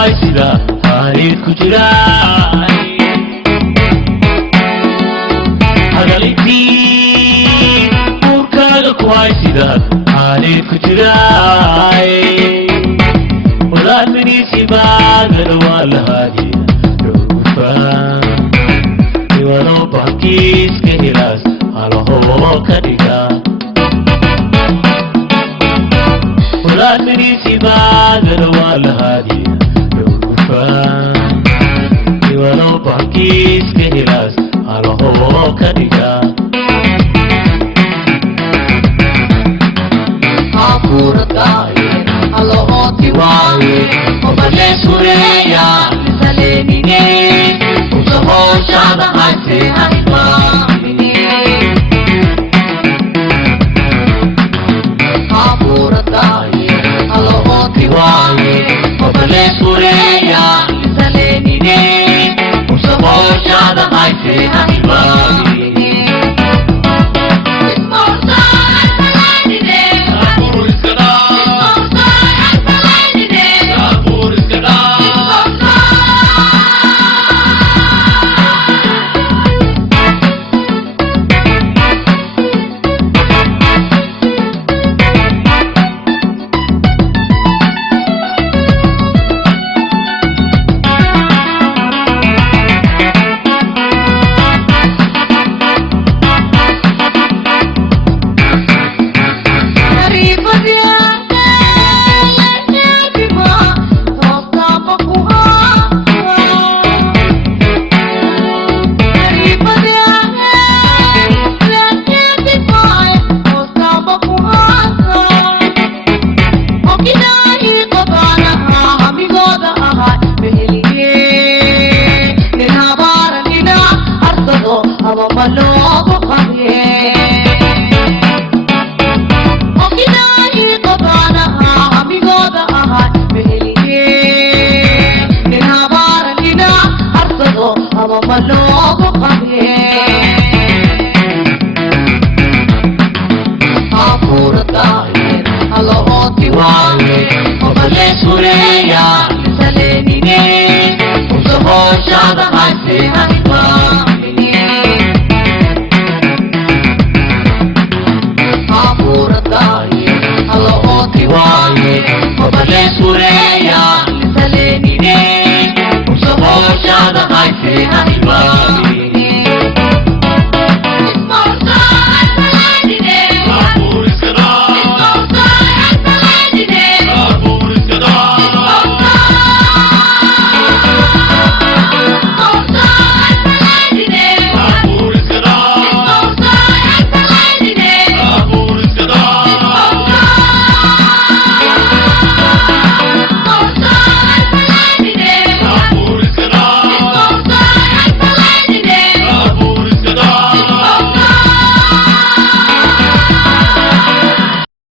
كوايسدا هاريد كجراي هذا الدين وركاغا كوايسدا هاريد كجراي ولا مني سباغا ولا هادي روفا يوانو باكيس كهلاس على هو كديكا ولا مني سباغا ولا هادي روفا يوانو باكيس كهلاس على هو كديكا Apurataye, alohoti wawe, obale sureya, salenine, usoho shada haise haimamine. Apurataye, alohoti wawe, obale sureya, salenine, usoho shada haise haimamine. Sureya, Salenine, Uso Shada, I say,